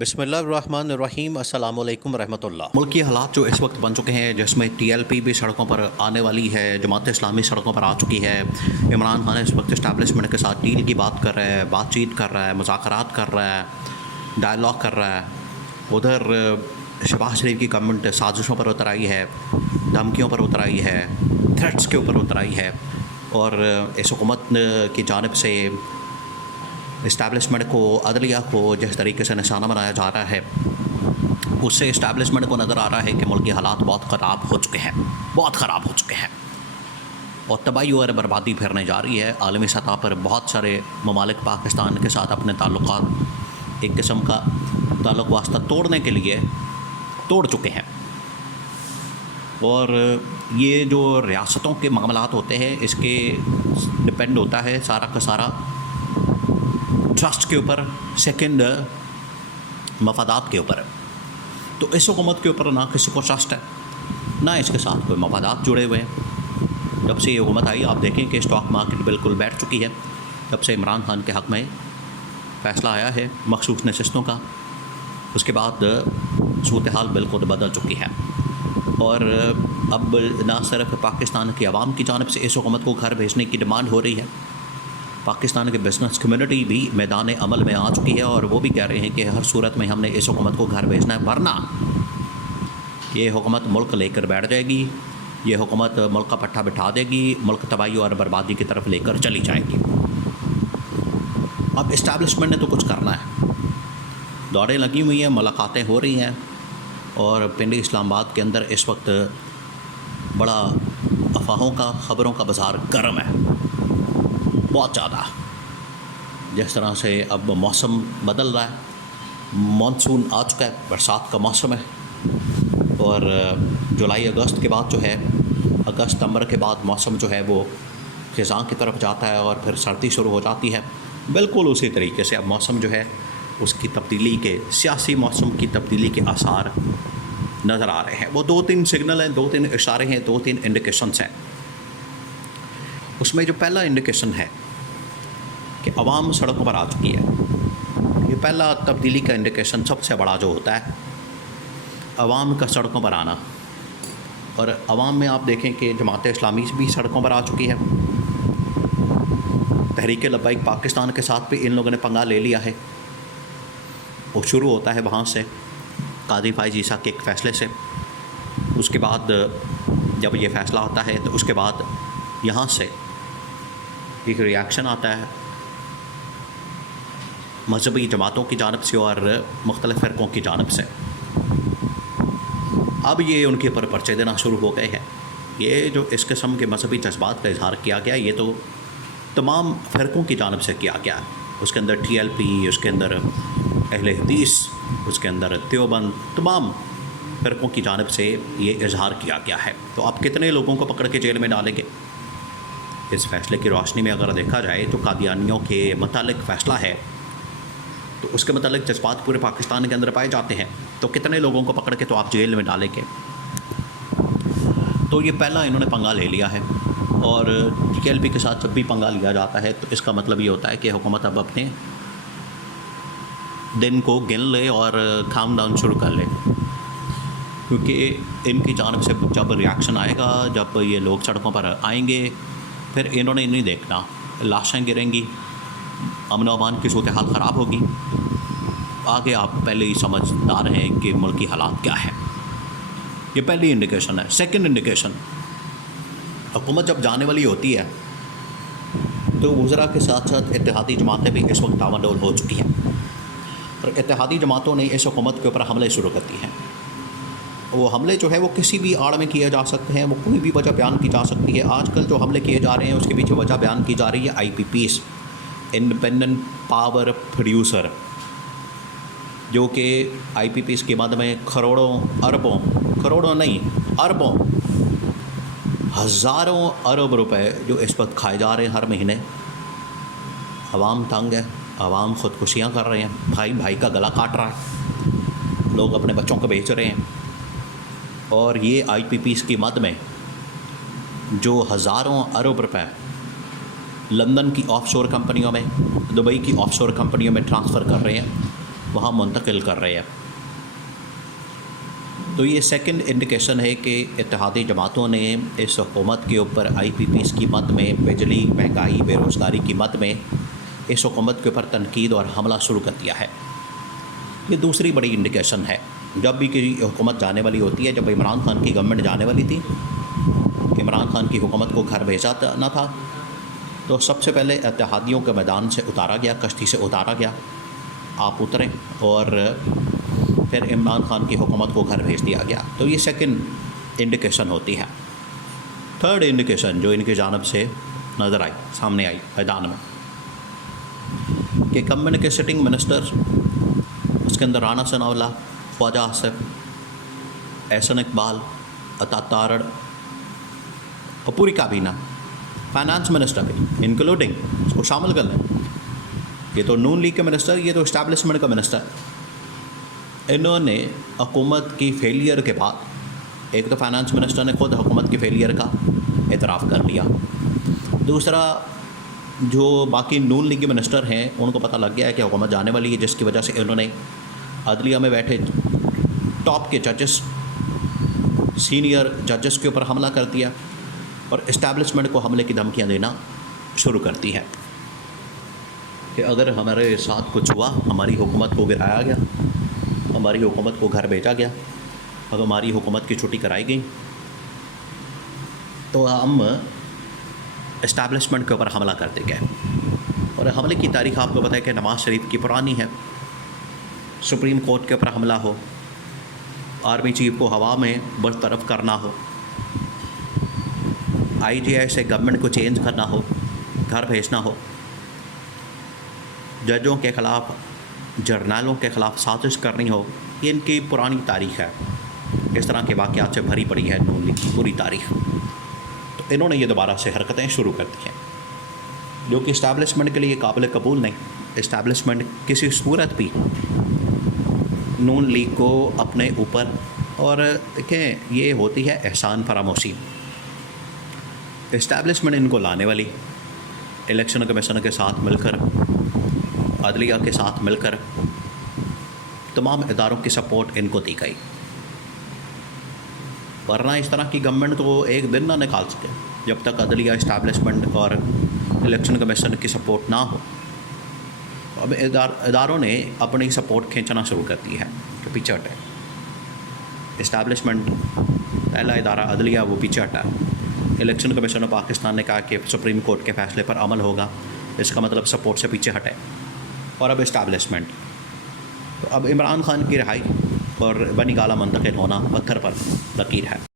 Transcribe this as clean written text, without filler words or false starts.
بسم اللہ الرحمن الرحیم، السلام علیکم ورحمۃ اللہ۔ ملک کی حالات جو اس وقت بن چکے ہیں، جس میں ٹی ایل پی بھی سڑکوں پر آنے والی ہے، جماعت اسلامی سڑکوں پر آ چکی ہے، عمران خان اس وقت اسٹیبلشمنٹ کے ساتھ ڈیل کی بات کر رہا ہے، بات چیت کر رہا ہے، مذاکرات کر رہا ہے، ڈائلاگ کر رہا ہے۔ ادھر شہباز شریف کی گورنمنٹ سازشوں پر اتر آئی ہے، دھمکیوں پر اتر آئی ہے، تھریٹس کے اوپر اتر آئی ہے، اور اس حکومت کی جانب سے اسٹیبلشمنٹ کو، عدلیہ کو جس طریقے سے نشانہ بنایا جا رہا ہے، اس سے اسٹیبلشمنٹ کو نظر آ رہا ہے کہ ملک کے حالات بہت خراب ہو چکے ہیں، بہت خراب ہو چکے ہیں، اور تباہی اور بربادی پھیرنے جا رہی ہے۔ عالمی سطح پر بہت سارے ممالک پاکستان کے ساتھ اپنے تعلقات ایک قسم کا تعلق واسطہ توڑنے کے لیے توڑ چکے ہیں، اور یہ جو ریاستوں کے معاملات ہوتے ہیں، اس کے ڈپینڈ ہوتا ہے سارا کا سارا ٹرسٹ کے اوپر، سیکنڈ مفادات کے اوپر۔ تو اس حکومت کے اوپر نہ کسی کو ٹرسٹ ہے، نہ اس کے ساتھ کوئی مفادات جڑے ہوئے ہیں۔ جب سے یہ حکومت آئی، آپ دیکھیں کہ اسٹاک مارکیٹ بالکل بیٹھ چکی ہے۔ جب سے عمران خان کے حق میں فیصلہ آیا ہے مخصوص نشستوں کا، اس کے بعد صورتحال بالکل بدل چکی ہے، اور اب نہ صرف پاکستان کی عوام کی جانب سے اس حکومت کو گھر بھیجنے کی ڈیمانڈ ہو رہی ہے، پاکستان کے بزنس کمیونٹی بھی میدان عمل میں آ چکی ہے، اور وہ بھی کہہ رہے ہیں کہ ہر صورت میں ہم نے اس حکومت کو گھر بھیجنا ہے، ورنہ یہ حکومت ملک لے کر بیٹھ جائے گی، یہ حکومت ملک کا پٹھا بٹھا دے گی، ملک تباہی اور بربادی کی طرف لے کر چلی جائے گی۔ اب اسٹیبلشمنٹ نے تو کچھ کرنا ہے، دوڑیں لگی ہوئی ہیں، ملاقاتیں ہو رہی ہیں، اور پنڈ اسلام آباد کے اندر اس وقت بڑا افواہوں کا، خبروں کا بازار گرم ہے، بہت زیادہ۔ جس طرح سے اب موسم بدل رہا ہے، مانسون آ چکا ہے، برسات کا موسم ہے، اور جولائی اگست کے بعد جو ہے، اگست ستمبر کے بعد موسم جو ہے وہ خزاں کی طرف جاتا ہے، اور پھر سردی شروع ہو جاتی ہے۔ بالکل اسی طریقے سے اب موسم جو ہے اس کی تبدیلی کے، سیاسی موسم کی تبدیلی کے آثار نظر آ رہے ہیں۔ وہ دو تین سگنل ہیں، دو تین اشارے ہیں، دو تین انڈیکیشنز ہیں۔ اس میں جو پہلا انڈیکیشن ہے کہ عوام سڑکوں پر آ چکی ہے، یہ پہلا تبدیلی کا انڈیکیشن سب سے بڑا جو ہوتا ہے، عوام کا سڑکوں پر آنا۔ اور عوام میں آپ دیکھیں کہ جماعت اسلامی بھی سڑکوں پر آ چکی ہے، تحریک لبیک پاکستان کے ساتھ بھی ان لوگوں نے پنگا لے لیا ہے۔ وہ شروع ہوتا ہے وہاں سے، قاضی فائز عیسیٰ کے ایک فیصلے سے، اس کے بعد جب یہ فیصلہ ہوتا ہے تو اس کے بعد یہاں سے ایک ری ایکشن آتا ہے مذہبی جماعتوں کی جانب سے اور مختلف فرقوں کی جانب سے۔ اب یہ ان کے اوپر پرچے دینا شروع ہو گئے ہیں۔ یہ جو اس قسم کے مذہبی جذبات کا اظہار کیا گیا، یہ تو تمام فرقوں کی جانب سے کیا گیا، اس کے اندر ٹی ایل پی، اس کے اندر اہل حدیث، اس کے اندر دیوبند، تمام فرقوں کی جانب سے یہ اظہار کیا گیا ہے۔ تو آپ کتنے لوگوں کو پکڑ کے جیل میں ڈالیں گے؟ اس فیصلے کی روشنی میں اگر دیکھا جائے تو قادیانیوں کے متعلق فیصلہ ہے، تو اس کے متعلق جذبات پورے پاکستان کے اندر پائے جاتے ہیں، تو کتنے لوگوں کو پکڑ کے تو آپ جیل میں ڈالیں گے؟ تو یہ پہلا انہوں نے پنگا لے لیا ہے، اور ٹی ایل پی کے ساتھ جب بھی پنگا لیا جاتا ہے تو اس کا مطلب یہ ہوتا ہے کہ حکومت اب اپنے دن کو گن لے اور کام ڈاؤن شروع کر لے، کیونکہ ان کی جانب سے جب ریاکشن آئے گا، جب یہ لوگ سڑکوں پر آئیں گے، پھر انہوں نے نہیں دیکھنا، لاشیں گریں گی، امن و امان کی صورتحال خراب ہوگی۔ آگے آپ پہلے ہی سمجھدار ہیں کہ ملکی حالات کیا ہے۔ یہ پہلی انڈیکیشن ہے۔ سیکنڈ انڈیکیشن، حکومت جب جانے والی ہوتی ہے تو وزراء کے ساتھ ساتھ اتحادی جماعتیں بھی اس وقت داون ڈول ہو چکی ہیں، اور اتحادی جماعتوں نے اس حکومت کے اوپر حملے شروع کر دیے ہیں۔ وہ حملے جو ہے وہ کسی بھی آڑ میں کیے جا سکتے ہیں، وہ کوئی بھی وجہ بیان کی جا سکتی ہے۔ آج کل جو حملے کیے جا رہے ہیں اس کے پیچھے وجہ بیان کی جا رہی ہے I P Ps, independent power producer, جو کہ آئی پی پیز کے بعد میں کروڑوں نہیں اربوں، ہزاروں ارب روپے جو اس وقت کھائے جا رہے ہیں ہر مہینے۔ عوام تنگ ہے، عوام خودکشیاں کر رہے ہیں، بھائی بھائی کا گلا کاٹ رہا ہے، لوگ اپنے بچوں کو بیچ رہے ہیں، اور یہ آئی پی پیز کی مد میں جو ہزاروں ارب روپے لندن کی آف شور کمپنیوں میں، دبئی کی آف شور کمپنیوں میں ٹرانسفر کر رہے ہیں، وہاں منتقل کر رہے ہیں۔ تو یہ سیکنڈ انڈیکیشن ہے کہ اتحادی جماعتوں نے اس حکومت کے اوپر آئی پی پیز کی مد میں، بجلی، مہنگائی، بے روزگاری کی مد میں اس حکومت کے اوپر تنقید اور حملہ شروع کر دیا ہے۔ یہ دوسری بڑی انڈیکیشن ہے۔ جب بھی کوئی حکومت جانے والی ہوتی ہے، جب عمران خان کی گورنمنٹ جانے والی تھی، عمران خان کی حکومت کو گھر بھیجا نہ تھا، تو سب سے پہلے اتحادیوں کے میدان سے اتارا گیا، کشتی سے اتارا گیا، آپ اتریں، اور پھر عمران خان کی حکومت کو گھر بھیج دیا گیا۔ تو یہ سیکنڈ انڈیکیشن ہوتی ہے۔ تھرڈ انڈیکیشن جو ان کی جانب سے نظر آئی، سامنے آئی میدان میں، کہ گورنمنٹ کے سٹنگ منسٹر، اس کے اندر رانا ثناءاللہ، خواجہ آصف، احسن اقبال، عطا تارڑ اور پوری کابینہ، فائنانس منسٹر بھی انکلوڈنگ، اس کو شامل کر لیں، یہ تو نون لیگ کے منسٹر، یہ تو اسٹیبلشمنٹ کا منسٹر، انہوں نے حکومت کی فیلئر کے بعد، ایک تو فائنانس منسٹر نے خود حکومت کی فیلئر کا اعتراف کر لیا، دوسرا جو باقی نون لیگ کے منسٹر ہیں ان کو پتہ لگ گیا ہے کہ حکومت جانے والی ہے، جس کی وجہ سے انہوں نے عدلیہ میں بیٹھے ٹاپ کے ججز، سینئر ججز کے اوپر حملہ کر دیا، اور اسٹیبلشمنٹ کو حملے کی دھمکیاں دینا شروع کرتی ہے کہ اگر ہمارے ساتھ کچھ ہوا، ہماری حکومت کو گرایا گیا، ہماری حکومت کو گھر بھیجا گیا، اور ہماری حکومت کی چھٹی کرائی گئی، تو ہم اسٹیبلشمنٹ کے اوپر حملہ کرتے گئے۔ اور حملے کی تاریخ آپ کو پتہ ہے کہ نواز شریف کی پرانی ہے، سپریم کورٹ کے اوپر حملہ ہو، آرمی چیف کو ہوا میں برطرف کرنا ہو، آئی جی آئی سے گورنمنٹ کو چینج کرنا ہو، گھر بھیجنا ہو، ججوں کے خلاف، جرنیلوں کے خلاف سازش کرنی ہو، یہ ان کی پرانی تاریخ ہے۔ اس طرح کے واقعات سے بھری پڑی ہے نون لیگ کی پوری تاریخ۔ تو انہوں نے یہ دوبارہ سے حرکتیں شروع کر دی ہیں، جو کہ اسٹیبلشمنٹ کے لیے قابل قبول نہیں۔ اسٹیبلشمنٹ کسی صورت بھی نون لیگ کو اپنے اوپر، اور دیکھیں یہ ہوتی ہے احسان فراموشی، اسٹیبلشمنٹ ان کو لانے والی، الیکشن کمیشن کے ساتھ مل کر، عدلیہ کے ساتھ مل کر، تمام اداروں کی سپورٹ ان کو دی گئی، ورنہ اس طرح کی گورنمنٹ تو ایک دن نہ نکال سکے جب تک عدلیہ، اسٹیبلشمنٹ اور الیکشن کمیشن کی سپورٹ نہ ہو۔ اب اداروں نے اپنی سپورٹ کھینچنا شروع کر دی ہے کہ پیچھے ہٹے، اسٹیبلشمنٹ پہلا ادارہ عدلیہ وہ پیچھے ہٹا، الیکشن کمیشن آف پاکستان نے کہا کہ سپریم کورٹ کے فیصلے پر عمل ہوگا، اس کا مطلب سپورٹ سے پیچھے ہٹے، اور اب اسٹیبلشمنٹ، تو اب عمران خان کی رہائی اور بنی گالہ منتقل ہونا پتھر پر لکیر ہے۔